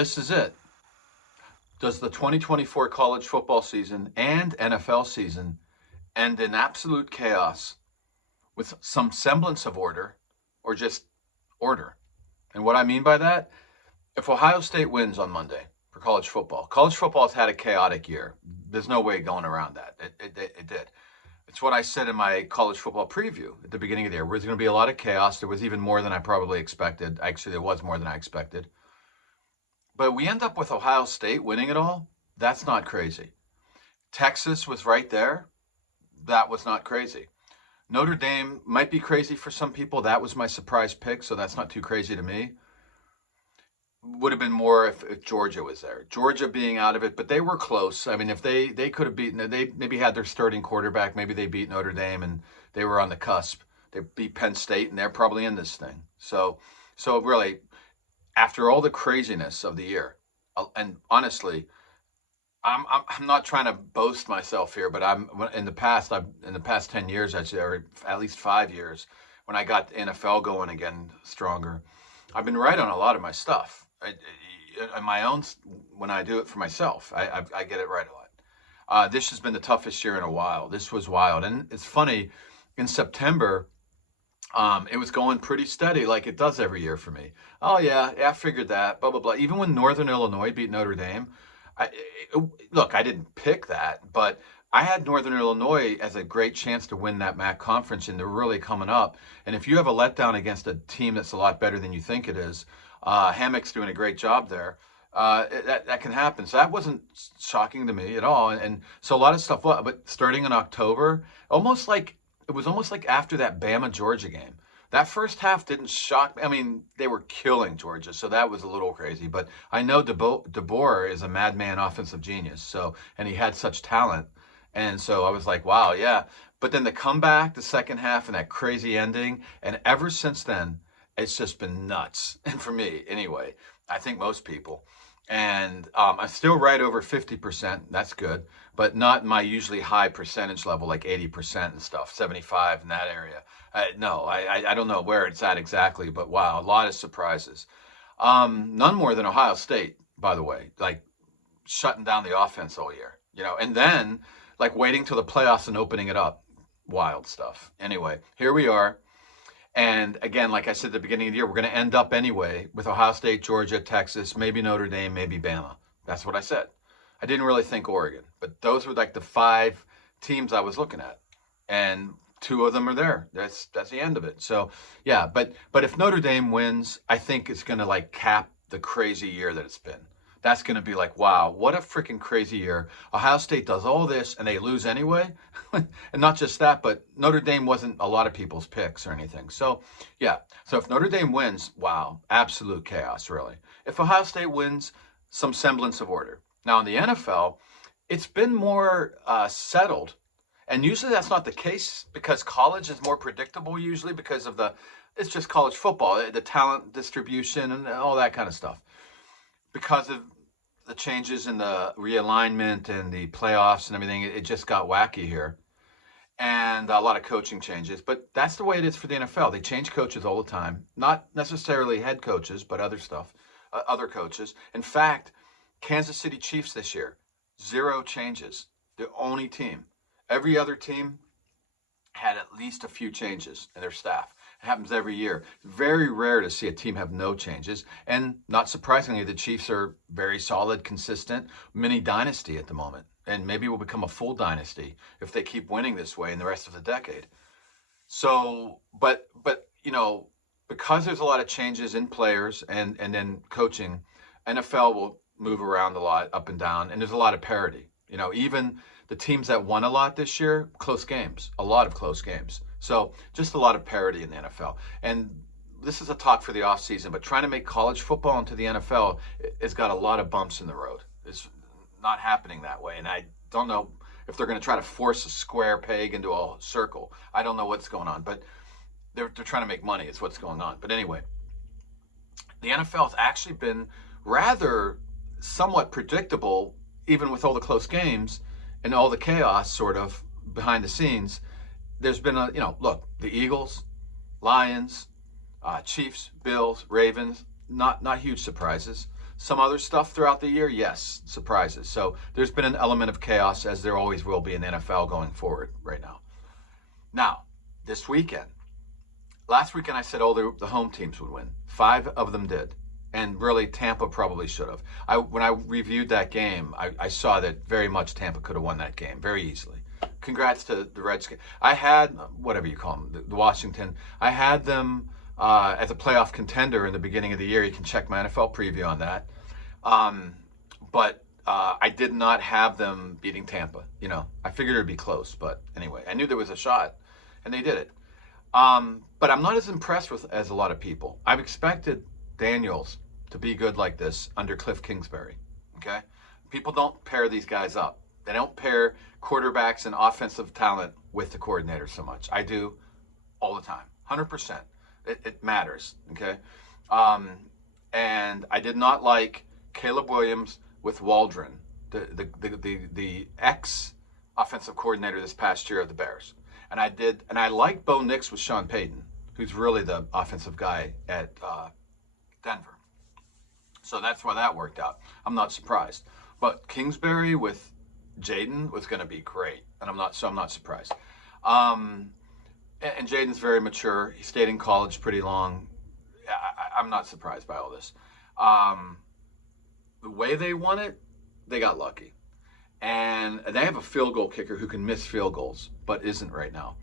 This is it. Does the 2024 college football season and NFL season end in absolute chaos with some semblance of order or just order? And what I mean by that, if Ohio State wins on Monday for college football has had a chaotic year. There's no way going around that. It did. It's what I said in my college football preview at the beginning of the year. There's going to be a lot of chaos. There was even more than I probably expected. Actually, there was more than I expected. But we end up with Ohio State winning it all. That's not crazy. Texas was right there. That was not crazy. Notre Dame might be crazy for some people. That was my surprise pick, so that's not too crazy to me. Would have been more if Georgia was there. Georgia being out of it, but they were close. I mean, if they could have beaten, they maybe had their starting quarterback. Maybe they beat Notre Dame and they were on the cusp. They beat Penn State and they're probably in this thing. So really, after all the craziness of the year, and honestly, I'm not trying to boast myself here, but in the past 10 years actually, or at least 5 years, when I got the NFL going again stronger, I've been right on a lot of my stuff. On my own, when I do it for myself, I get it right a lot. This has been the toughest year in a while. This was wild, and it's funny. In September, it was going pretty steady, like it does every year for me. Oh yeah, I figured that. Blah blah blah. Even when Northern Illinois beat Notre Dame, look, I didn't pick that, but I had Northern Illinois as a great chance to win that MAC conference, and they're really coming up. And if you have a letdown against a team that's a lot better than you think it is, Hammock's doing a great job there. That can happen. So that wasn't shocking to me at all. And so a lot of stuff. But starting in October, it was almost like after that Bama Georgia game. That first half didn't shock me. I mean, they were killing Georgia, so that was a little crazy. But I know DeBoer is a madman offensive genius, and he had such talent. And so I was like, wow, yeah. But then the comeback, the second half, and that crazy ending, and ever since then, it's just been nuts. And for me, anyway, I think most people. And I'm still right over 50%. That's good, but not my usually high percentage level, like 80% and stuff, 75 in that area. No, I don't know where it's at exactly, but wow, a lot of surprises. None more than Ohio State, by the way, like shutting down the offense all year, and then like waiting till the playoffs and opening it up. Wild stuff. Anyway, here we are. And again, like I said at the beginning of the year, we're going to end up anyway with Ohio State, Georgia, Texas, maybe Notre Dame, maybe Bama. That's what I said. I didn't really think Oregon, but those were like the 5 teams I was looking at, and 2 of them are there. That's the end of it. So yeah, but if Notre Dame wins, I think it's going to like cap the crazy year that it's been. That's going to be like, wow, what a freaking crazy year. Ohio State does all this and they lose anyway. And not just that, but Notre Dame wasn't a lot of people's picks or anything. So, yeah. So if Notre Dame wins, wow, absolute chaos, really. If Ohio State wins, some semblance of order. Now, in the NFL, it's been more settled. And usually that's not the case because college is more predictable usually because of it's just college football, the talent distribution and all that kind of stuff. Because of the changes in the realignment and the playoffs and everything, it just got wacky here. And a lot of coaching changes. But that's the way it is for the NFL. They change coaches all the time. Not necessarily head coaches, but other stuff, other coaches. In fact, Kansas City Chiefs this year, 0 changes. The only team. Every other team had at least a few changes in their staff. It happens every year. Very rare to see a team have no changes. And not surprisingly, the Chiefs are very solid, consistent, mini dynasty at the moment. And maybe will become a full dynasty if they keep winning this way in the rest of the decade. So, but because there's a lot of changes in players and then coaching, NFL will move around a lot up and down, and there's a lot of parity. Even the teams that won a lot this year, close games, a lot of close games. So just a lot of parity in the NFL. And this is a talk for the offseason, but trying to make college football into the NFL has got a lot of bumps in the road. It's not happening that way. And I don't know if they're going to try to force a square peg into a circle. I don't know what's going on, but they're trying to make money is what's going on. But anyway, the NFL has actually been rather somewhat predictable, even with all the close games and all the chaos sort of behind the scenes. There's been look, the Eagles, Lions, Chiefs, Bills, Ravens, not huge surprises. Some other stuff throughout the year, yes, surprises. So there's been an element of chaos, as there always will be in NFL going forward right now. Now, this weekend, last weekend I said, oh, the home teams would win. 5 of them did. And really, Tampa probably should have. When I reviewed that game, I saw that very much Tampa could have won that game very easily. Congrats to the Redskins. I had, whatever you call them, the Washington, I had them as a playoff contender in the beginning of the year. You can check my NFL preview on that. But I did not have them beating Tampa. You know, I figured it'd be close, but anyway, I knew there was a shot, and they did it. But I'm not as impressed with as a lot of people. I've expected Daniels to be good like this under Cliff Kingsbury. Okay, people don't pair these guys up. They don't pair quarterbacks and offensive talent with the coordinator so much. I do all the time, 100%. It matters. Okay, and I did not like Caleb Williams with Waldron, the ex offensive coordinator this past year of the Bears. And I like Bo Nix with Sean Payton, who's really the offensive guy at Denver. So that's why that worked out. I'm not surprised. But Kingsbury with Jaden was going to be great, and I'm not surprised. And Jaden's very mature. He stayed in college pretty long. I'm not surprised by all this. The way they won it, they got lucky. And they have a field goal kicker who can miss field goals, but isn't right now.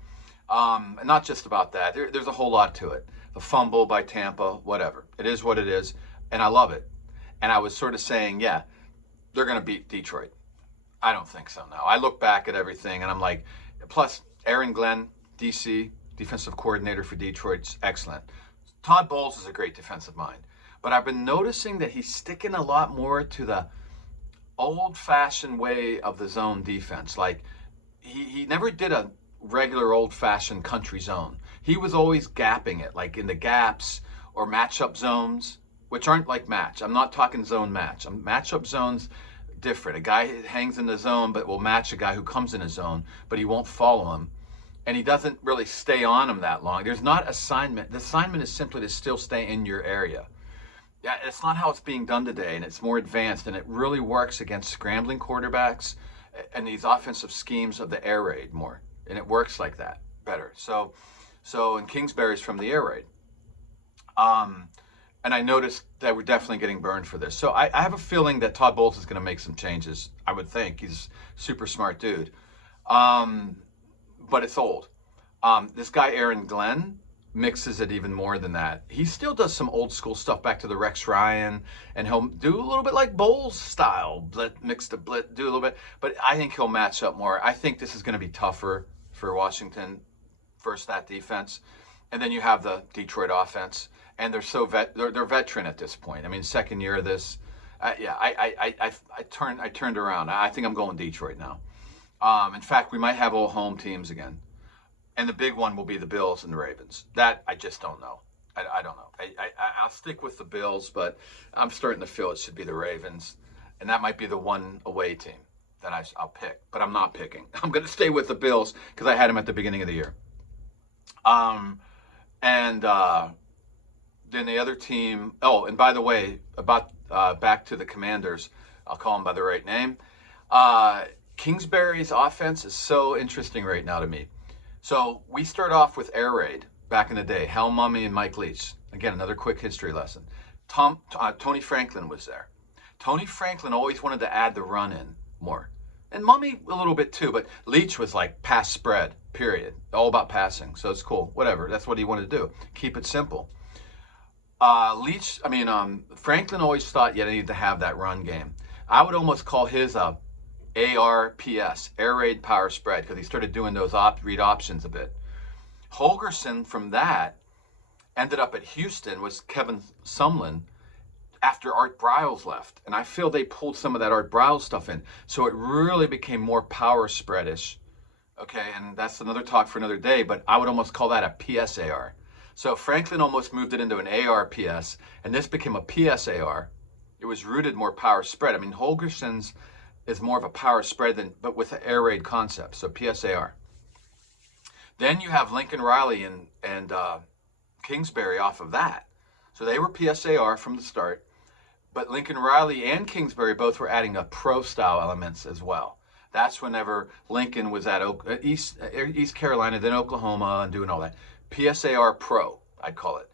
And not just about that. There's a whole lot to it. The fumble by Tampa, whatever. It is what it is, and I love it. And I was sort of saying, yeah, they're going to beat Detroit. I don't think so now. I look back at everything, and I'm like, plus Aaron Glenn, DC, defensive coordinator for Detroit's excellent. Todd Bowles is a great defensive mind. But I've been noticing that he's sticking a lot more to the old-fashioned way of the zone defense. Like, he never did a regular old-fashioned country zone. He was always gapping it, like in the gaps or matchup zones, which aren't like match. I'm not talking zone match. Matchup zones, different. A guy hangs in the zone but will match a guy who comes in a zone, but he won't follow him. And he doesn't really stay on him that long. There's not assignment. The assignment is simply to still stay in your area. Yeah, it's not how it's being done today, and it's more advanced, and it really works against scrambling quarterbacks and these offensive schemes of the air raid more, and it works like that better. So and Kingsbury's from the air raid. And I noticed that we're definitely getting burned for this. So I have a feeling that Todd Bowles is going to make some changes. I would think. He's a super smart dude. But it's old. This guy, Aaron Glenn, mixes it even more than that. He still does some old school stuff back to the Rex Ryan, and he'll do a little bit like Bowles style, mix the blitz, do a little bit, but I think he'll match up more. I think this is going to be tougher for Washington versus that defense. And then you have the Detroit offense, and they're veteran at this point. I mean, second year of this. I turned around. I think I'm going Detroit now. In fact, we might have all home teams again. And the big one will be the Bills and the Ravens. That, I just don't know. I don't know. I'll stick with the Bills, but I'm starting to feel it should be the Ravens. And that might be the one away team that I'll pick. But I'm not picking. I'm going to stay with the Bills because I had them at the beginning of the year. Then the other team, oh, and by the way, about back to the Commanders, I'll call them by the right name. Kingsbury's offense is so interesting right now to me. So we start off with air raid back in the day. Hal Mumme and Mike Leach. Again, another quick history lesson. Tony Franklin was there. Tony Franklin always wanted to add the run in more. And Mumme a little bit too, but Leach was like pass spread, period. All about passing. So it's cool. Whatever. That's what he wanted to do. Keep it simple. Franklin always thought you needed to have that run game. I would almost call his ARPS, air raid power spread, because he started doing those read options a bit. Holgorsen from that ended up at Houston was Kevin Sumlin after Art Briles left. And I feel they pulled some of that Art Briles stuff in. So it really became more power spreadish. Okay, and that's another talk for another day, but I would almost call that a PSAR. So Franklin almost moved it into an ARPS, and this became a PSAR. It was rooted more power spread. I mean, Holgorsen's is more of a power spread but with the air raid concept. So PSAR. Then you have Lincoln Riley and Kingsbury off of that. So they were PSAR from the start, But Lincoln Riley and Kingsbury both were adding a pro style elements as well. That's whenever Lincoln was at East Carolina, then Oklahoma, and doing all that. PSAR Pro, I'd call it.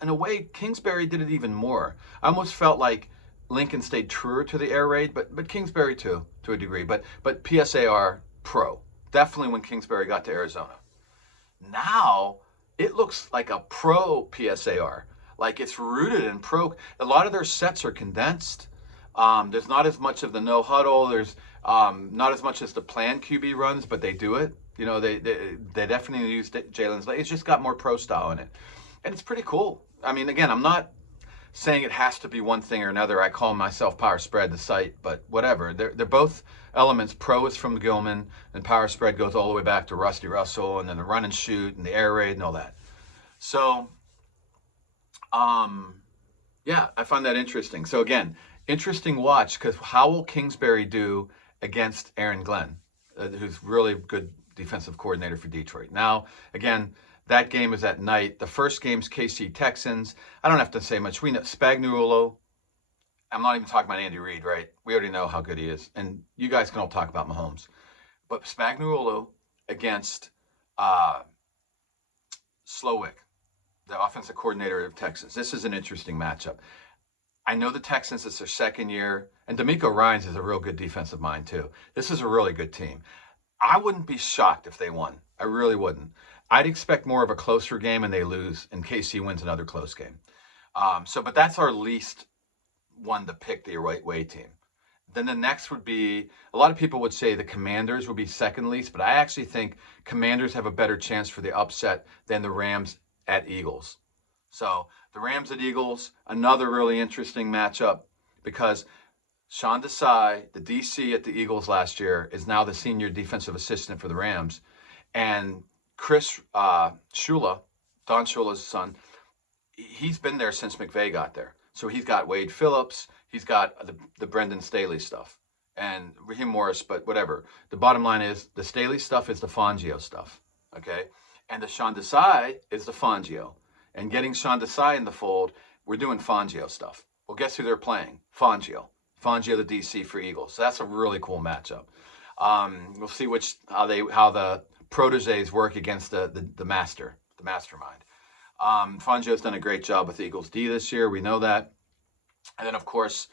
In a way, Kingsbury did it even more. I almost felt like Lincoln stayed truer to the air raid, but Kingsbury too, to a degree. But PSAR Pro, definitely when Kingsbury got to Arizona. Now it looks like a pro PSAR, like it's rooted in pro. A lot of their sets are condensed. There's not as much of the no huddle. There's not as much as the planned QB runs, but they do it. You know, they definitely use Jalen's. It's just got more pro style in it, and it's pretty cool. I mean, again, I'm not saying it has to be one thing or another. I call myself Power Spread, the site, but whatever. They're both elements. Pro is from Gilman, and Power Spread goes all the way back to Rusty Russell, and then the run and shoot, and the air raid, and all that. So, yeah, I find that interesting. So again, interesting watch, because how will Kingsbury do against Aaron Glenn, who's really good defensive coordinator for Detroit? Now, again, that game is at night. The first game's KC Texans. I don't have to say much. We know Spagnuolo. I'm not even talking about Andy Reid, right? We already know how good he is. And you guys can all talk about Mahomes. But Spagnuolo against Slowik, the offensive coordinator of Texas. This is an interesting matchup. I know the Texans, it's their second year. And D'Amico Ryans is a real good defensive mind, too. This is a really good team. I wouldn't be shocked if they won. I really wouldn't. I'd expect more of a closer game and they lose, and KC wins another close game. But that's our least one to pick, the away team. Then the next would be, a lot of people would say the Commanders would be second least, but I actually think Commanders have a better chance for the upset than the Rams at Eagles. So the Rams at Eagles, another really interesting matchup, because Sean Desai, the DC at the Eagles last year, is now the senior defensive assistant for the Rams. And Chris Shula, Don Shula's son, he's been there since McVay got there. So he's got Wade Phillips, he's got the Brendan Staley stuff, and Raheem Morris, but whatever. The bottom line is the Staley stuff is the Fangio stuff, okay? And the Sean Desai is the Fangio. And getting Sean Desai in the fold, we're doing Fangio stuff. Well, guess who they're playing? Fangio. Fangio, the DC for Eagles. So that's a really cool matchup. We'll see how the proteges work against the mastermind. Fangio's done a great job with the Eagles D this year. We know that. And then, of course,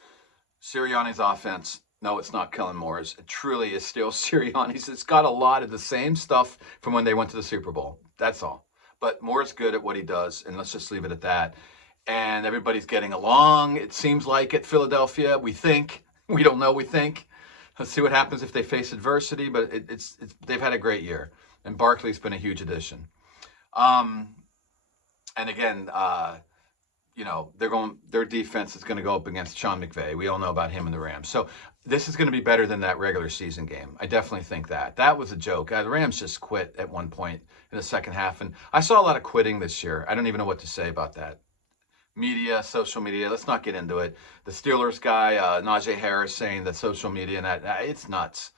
Sirianni's offense. No, it's not Kellen Moore's. It truly is still Sirianni's. It's got a lot of the same stuff from when they went to the Super Bowl. That's all. But Moore's good at what he does, and let's just leave it at that. And everybody's getting along, it seems like, at Philadelphia. We think. We don't know, we think. Let's see what happens if they face adversity, but they've had a great year. And Barkley's been a huge addition. And again, their defense is going to go up against Sean McVay. We all know about him and the Rams. So this is going to be better than that regular season game. I definitely think that. That was a joke. The Rams just quit at one point in the second half. And I saw a lot of quitting this year. I don't even know what to say about that. Media, social media, let's not get into it. The Steelers guy, Najee Harris, saying that social media, and that it's nuts.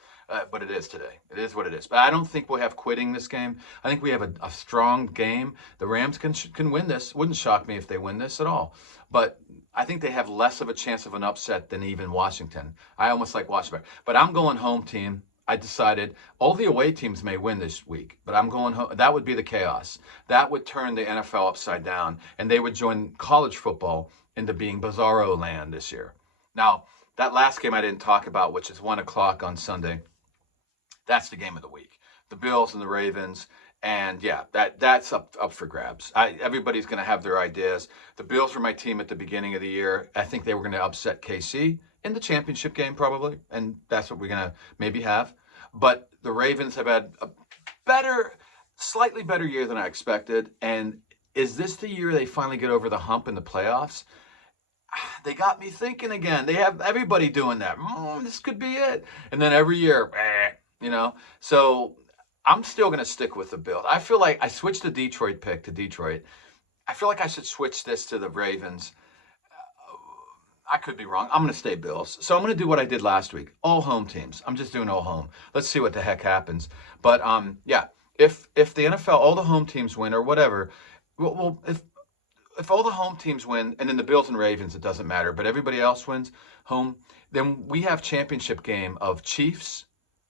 But it is today. It is what it is. But I don't think we'll have quitting this game. I think we have a strong game. The Rams can win this. Wouldn't shock me if they win this at all. But I think they have less of a chance of an upset than even Washington. I almost like Washington. But I'm going home team. I decided all the away teams may win this week, but I'm going home. That would be the chaos. That would turn the NFL upside down, and they would join college football into being bizarro land this year. Now, that last game I didn't talk about, which is 1 o'clock on Sunday, that's the game of the week. The Bills and the Ravens. And yeah, that's up for grabs. Everybody's going to have their ideas. The Bills were my team at the beginning of the year. I think they were going to upset KC in the championship game probably. And that's what we're going to maybe have. But the Ravens have had a slightly better year than I expected. And is this the year they finally get over the hump in the playoffs? They got me thinking again. They have everybody doing that. This could be it. And then every year, so I'm still going to stick with the Bills. I feel like I switched the Detroit pick to Detroit. I feel like I should switch this to the Ravens. I could be wrong. I'm going to stay Bills. So I'm going to do what I did last week. All home teams. I'm just doing all home. Let's see what the heck happens. But yeah, if the NFL, all the home teams win or whatever, well, if all the home teams win, and then the Bills and Ravens, it doesn't matter, but everybody else wins home, then we have championship game of Chiefs,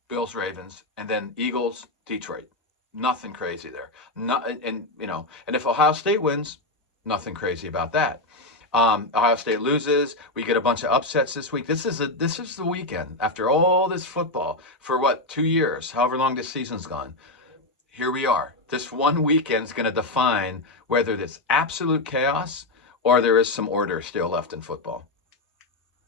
Bills, Ravens, and then Eagles, Detroit. Nothing crazy there. Not, and and if Ohio State wins, nothing crazy about that. Ohio State loses. We get a bunch of upsets this week. This is the weekend after all this football for what, 2 years, however long this season's gone. Here we are. This one weekend is going to define whether there's absolute chaos or there is some order still left in football.